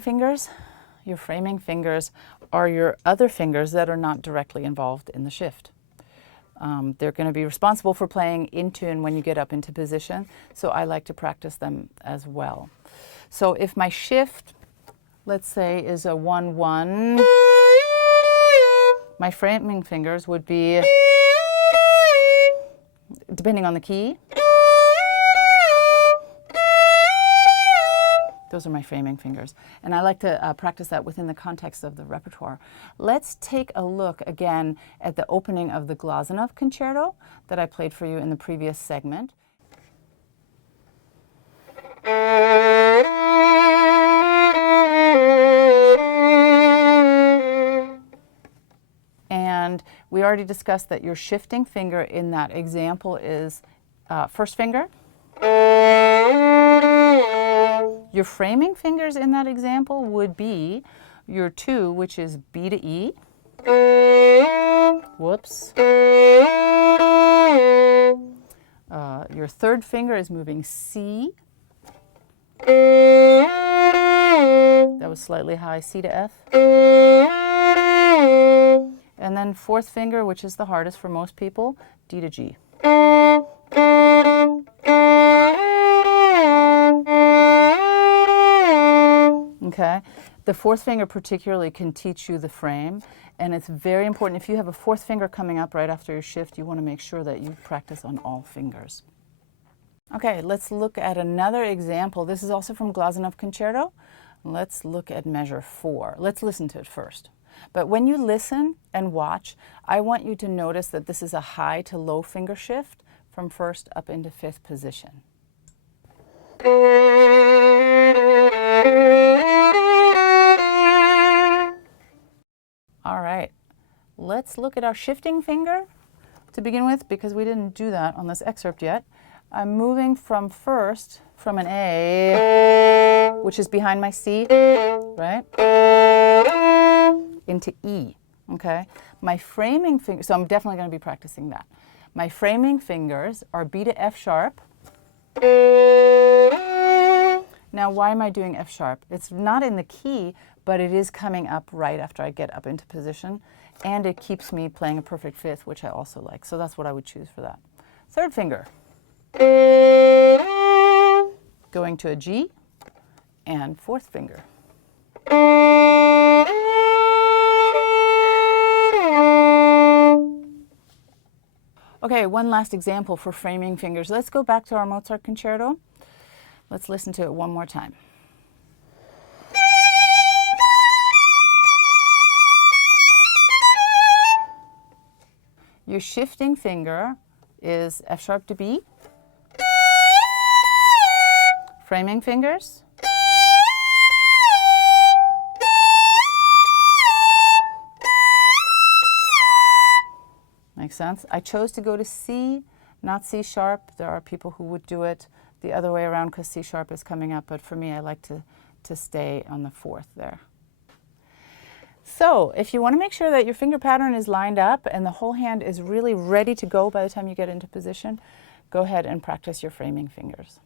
Fingers, your framing fingers are your other fingers that are not directly involved in the shift. They're going to be responsible for playing in tune when you get up into position, so I like to practice them as well. So if my shift, let's say, is a 1-1, my framing fingers would be, depending on the key, those are my framing fingers. And I like to practice that within the context of the repertoire. Let's take a look again at the opening of the Glazunov concerto that I played for you in the previous segment. And we already discussed that your shifting finger in that example is first finger. Your framing fingers in that example would be your 2, which is B to E. Whoops. Your third finger is moving C. That was slightly high, C to F. And then fourth finger, which is the hardest for most people, D to G. Okay, the fourth finger particularly can teach you the frame, and it's very important. If you have a fourth finger coming up right after your shift, you want to make sure that you practice on all fingers. Okay, let's look at another example. This is also from Glazunov Concerto. Let's look at measure 4. Let's listen to it first. But when you listen and watch, I want you to notice that this is a high to low finger shift from first up into fifth position. All right, let's look at our shifting finger to begin with, because we didn't do that on this excerpt yet. I'm moving from first, from an A, which is behind my C, right, into E, okay? My framing finger, so I'm definitely going to be practicing that. My framing fingers are B to F sharp. Now, why am I doing F sharp? It's not in the key, but it is coming up right after I get up into position, and it keeps me playing a perfect fifth, which I also like. So that's what I would choose for that. Third finger, going to a G, and fourth finger. Okay, one last example for framing fingers. Let's go back to our Mozart concerto. Let's listen to it one more time. Your shifting finger is F sharp to B. Framing fingers. Makes sense? I chose to go to C, not C sharp. There are people who would do it the other way around because C sharp is coming up, but for me, I like to stay on the fourth there. So if you want to make sure that your finger pattern is lined up and the whole hand is really ready to go by the time you get into position, go ahead and practice your framing fingers.